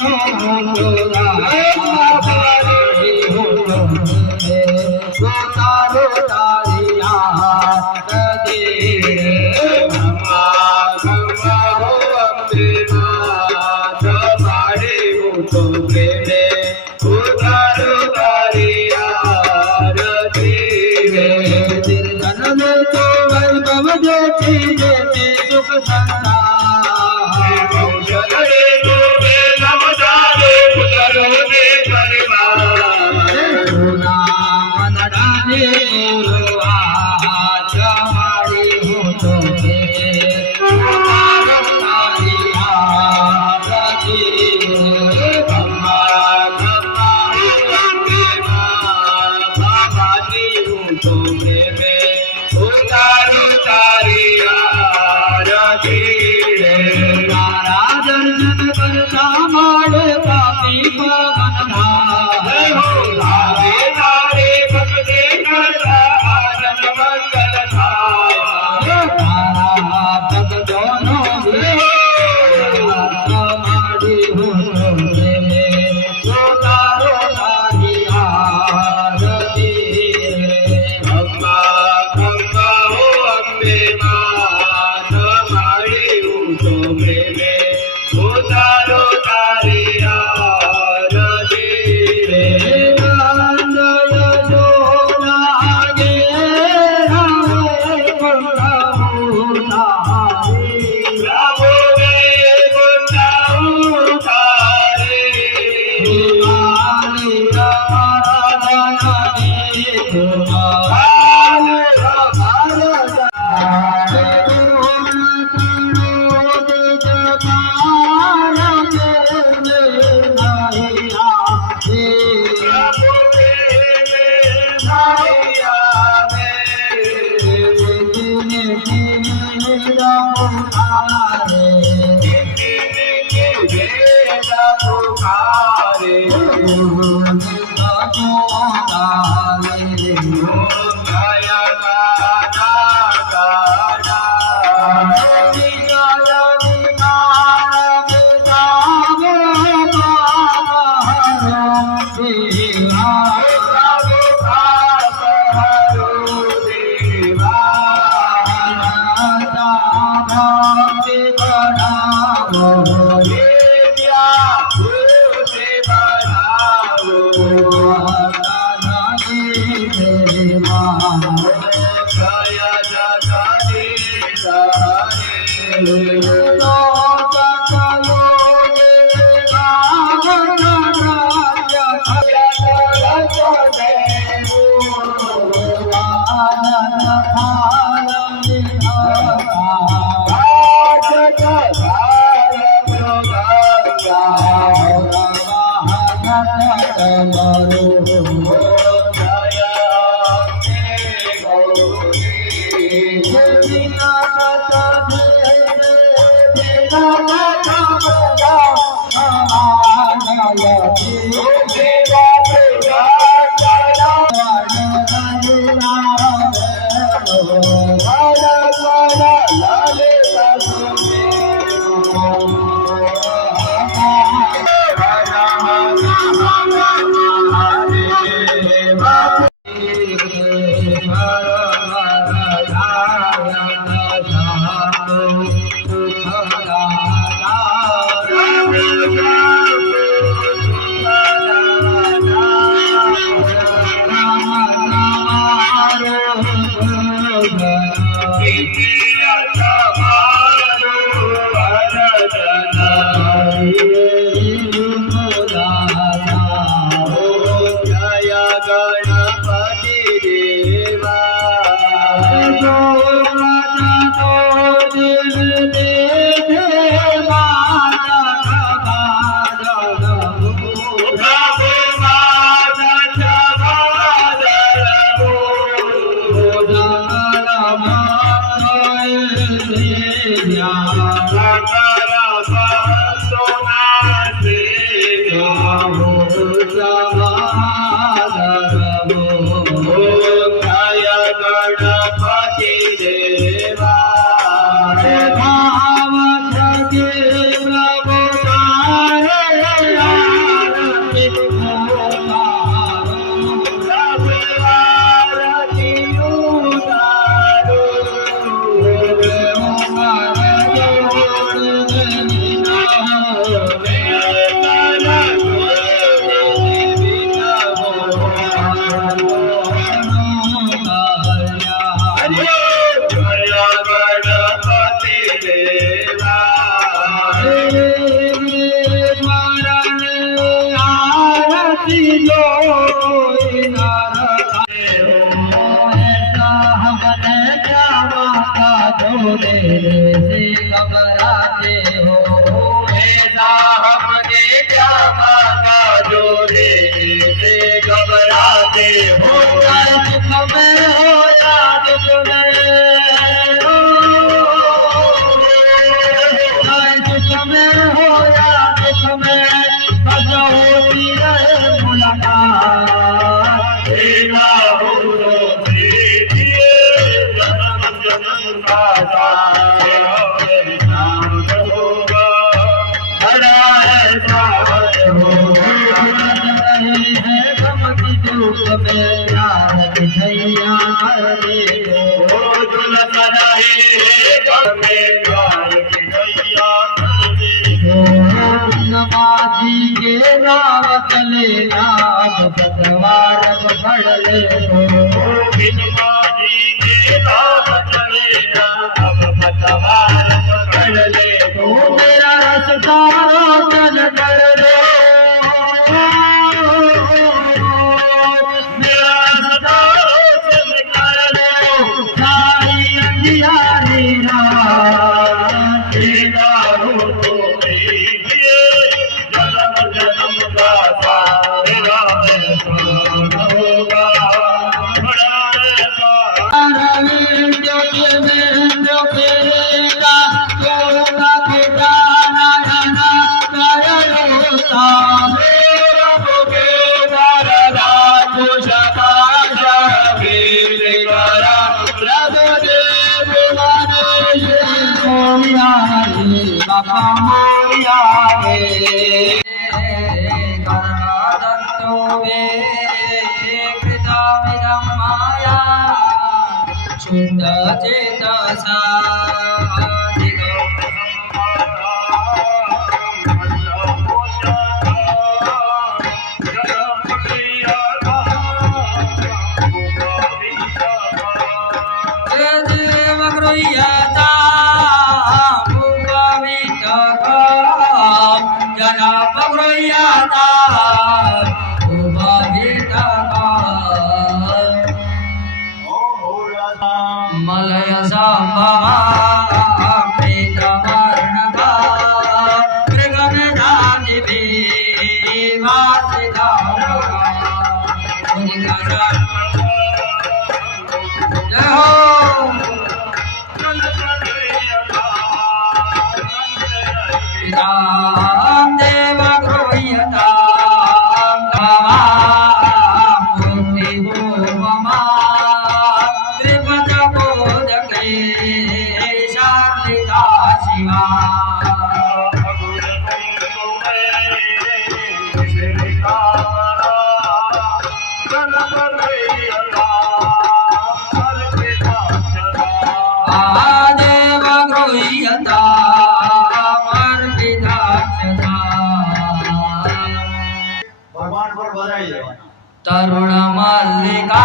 Jana जोड़े से घबराते हो, ऐसा हमने क्या मांगा जोड़े से घबराते हो। सुख में हो या दुख में, सुख में हो या दुख में, बस होती रहे मुलाकात। तेरा हो तो दीजिए जन्म जन्म का साथ होगा, बड़ा ऐसा होगा। है गम की दुख में प्यार भैया रे हो, झुलस रहे गम में प्यार की भैया नमाजी के नाम चले नाम पतवार पकड़ ले हो, नमाजी के नाम चले नाम पतवार पकड़ ले तो मेरा रास्ता चल कर दो, मेरा रास्ता रोशन कर लो। सारी अंधियारी रात तेरा हो तो दीजिए जन्म जन्म का तेरा ऐसा होगा, बड़ा ऐसा। बापा मोरिया रे कर्णादत्तो वे कृतामिदं माया शुद्ध चेतसा देव गृह्यता मलय संभवा प्रेतवर्णका मृगमेधादिभिः वासिधारका जय हो देव गृह्यतां मूर्तिभो मम त्रिपदबोधके शान्तिदा शिवा देव गृह्यतां भगवान पर बधाई है। तरुण मल्लिका